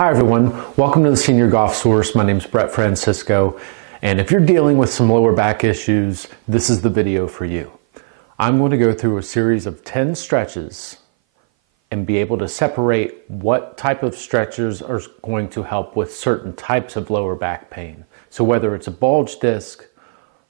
Hi everyone, welcome to the Senior Golf Source. My name is Brett Francisco, and if you're dealing with some lower back issues, this is the video for you. I'm going to go through a series of 10 stretches and be able to separate what type of stretches are going to help with certain types of lower back pain. So whether it's a bulge disc,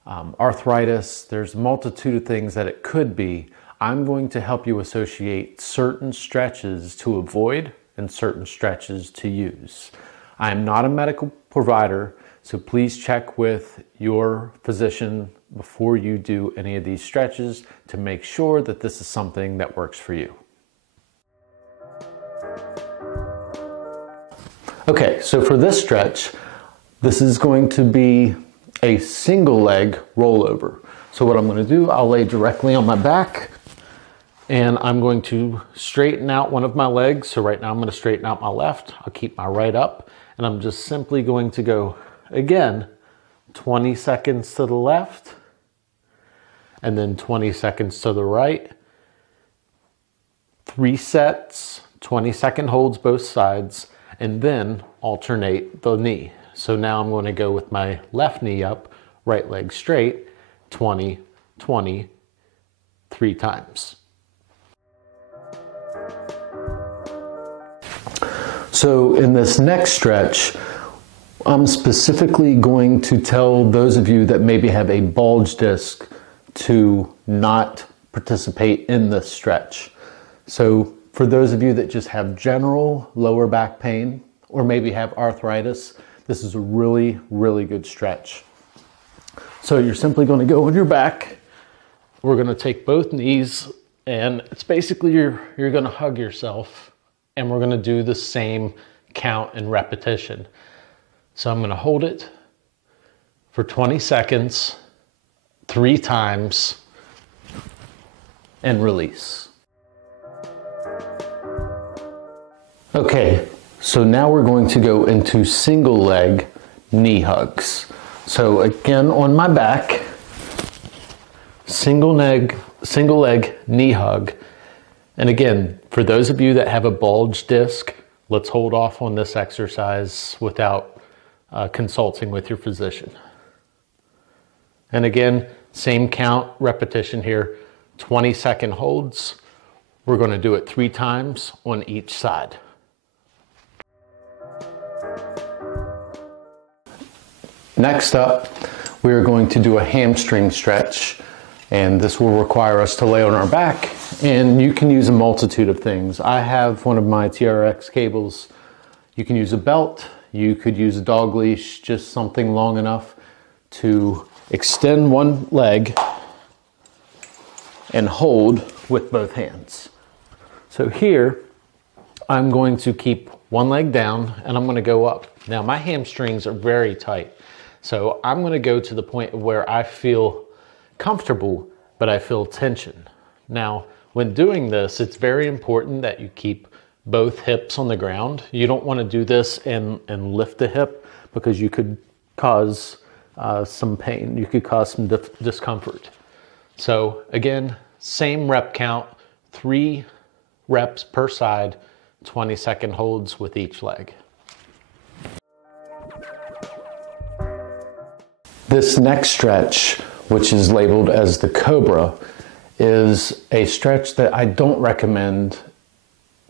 arthritis, there's a multitude of things that it could be. I'm going to help you associate certain stretches to avoid and certain stretches to use. I am not a medical provider, so please check with your physician before you do any of these stretches to make sure that this is something that works for you. Okay, so for this stretch, this is going to be a single leg rollover. So what I'm going to do, I'll lay directly on my back and I'm going to straighten out one of my legs. So right now I'm going to straighten out my left. I'll keep my right up and I'm just simply going to go again 20 seconds to the left and then 20 seconds to the right. 3 sets, 20-second holds both sides, and then alternate the knee. So now I'm going to go with my left knee up, right leg straight, 20, 20, 3 times. So in this next stretch, I'm specifically going to tell those of you that maybe have a bulge disc to not participate in this stretch. So for those of you that just have general lower back pain or maybe have arthritis, this is a really, really good stretch. So you're simply going to go on your back. We're going to take both knees and it's basically you're going to hug yourself. And we're going to do the same count and repetition. So I'm going to hold it for 20 seconds, 3 times, and release. Okay, so now we're going to go into single leg knee hugs. So again, on my back, single leg knee hug. And again, for those of you that have a bulge disc, let's hold off on this exercise without consulting with your physician. And again, same count, repetition here, 20-second holds. We're going to do it 3 times on each side. Next up, we are going to do a hamstring stretch. And this will require us to lay on our back, and you can use a multitude of things. I have one of my TRX cables. You can use a belt, you could use a dog leash, just something long enough to extend one leg and hold with both hands. So here, I'm going to keep one leg down and I'm gonna go up. Now my hamstrings are very tight, so I'm gonna go to the point where I feel comfortable, but I feel tension. Now, when doing this, it's very important that you keep both hips on the ground. You don't want to do this and lift the hip because you could cause some pain. You could cause some discomfort. So again, same rep count, 3 reps per side, 20-second holds with each leg. This next stretch, which is labeled as the Cobra, is a stretch that I don't recommend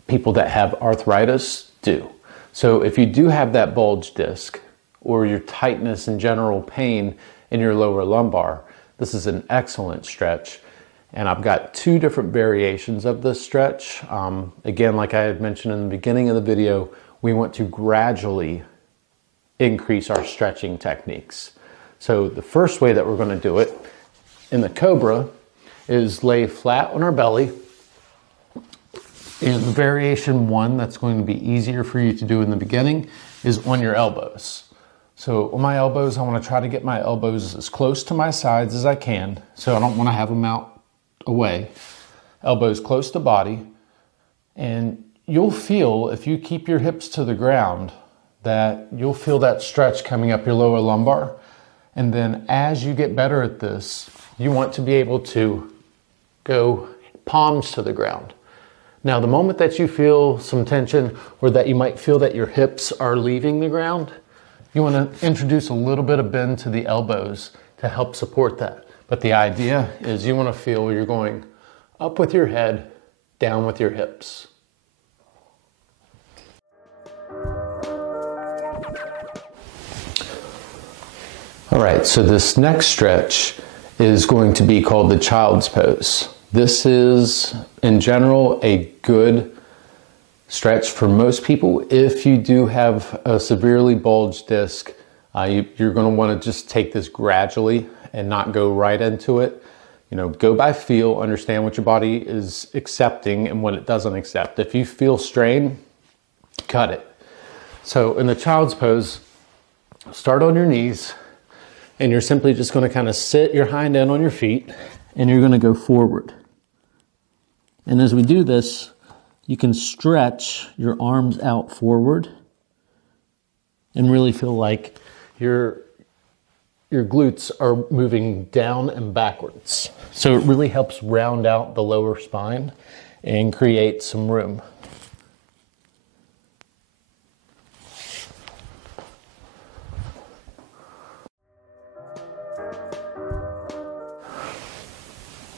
people that have arthritis do. So if you do have that bulge disc or your tightness and general pain in your lower lumbar, this is an excellent stretch. And I've got 2 different variations of this stretch. Again, like I had mentioned in the beginning of the video, we want to gradually increase our stretching techniques. So the first way that we're going to do it in the Cobra is lay flat on our belly. And variation 1 that's going to be easier for you to do in the beginning is on your elbows. So on my elbows, I want to try to get my elbows as close to my sides as I can. So I don't want to have them out away. Elbows close to body. And you'll feel, if you keep your hips to the ground, that you'll feel that stretch coming up your lower lumbar. And then as you get better at this, you want to be able to go palms to the ground. Now, the moment that you feel some tension or that you might feel that your hips are leaving the ground, you want to introduce a little bit of bend to the elbows to help support that. But the idea is you want to feel you're going up with your head, down with your hips. All right, so this next stretch is going to be called the child's pose. This is, in general, a good stretch for most people. If you do have a severely bulged disc, you're going to want to just take this gradually and not go right into it. You know, go by feel, understand what your body is accepting and what it doesn't accept. If you feel strain, cut it. So in the child's pose, start on your knees, and you're simply just going to kind of sit your hind end on your feet, and you're going to go forward. And as we do this, you can stretch your arms out forward and really feel like your glutes are moving down and backwards. So it really helps round out the lower spine and create some room.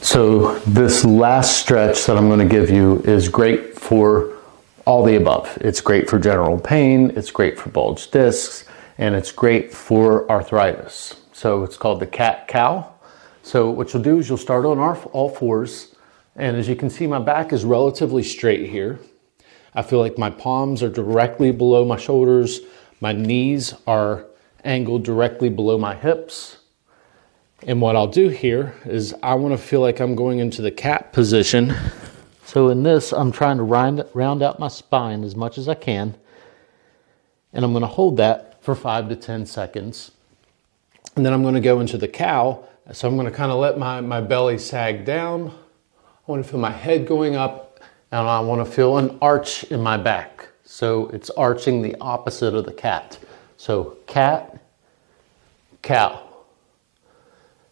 So this last stretch that I'm going to give you is great for all the above. It's great for general pain, it's great for bulged discs, and it's great for arthritis. So it's called the cat-cow. So what you'll do is you'll start on all fours, and as you can see, my back is relatively straight here. I feel like my palms are directly below my shoulders, my knees are angled directly below my hips. And what I'll do here is I want to feel like I'm going into the cat position. So in this, I'm trying to round out my spine as much as I can. And I'm going to hold that for 5 to 10 seconds. And then I'm going to go into the cow. So I'm going to kind of let my belly sag down. I want to feel my head going up, and I want to feel an arch in my back. So it's arching the opposite of the cat. So cat, cow.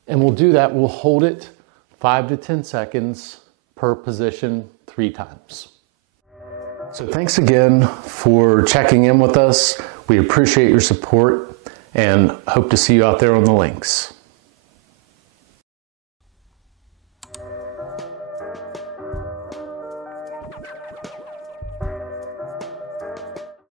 And we'll do that, we'll hold it 5 to 10 seconds per position 3 times. So thanks again for checking in with us. We appreciate your support and hope to see you out there on the links.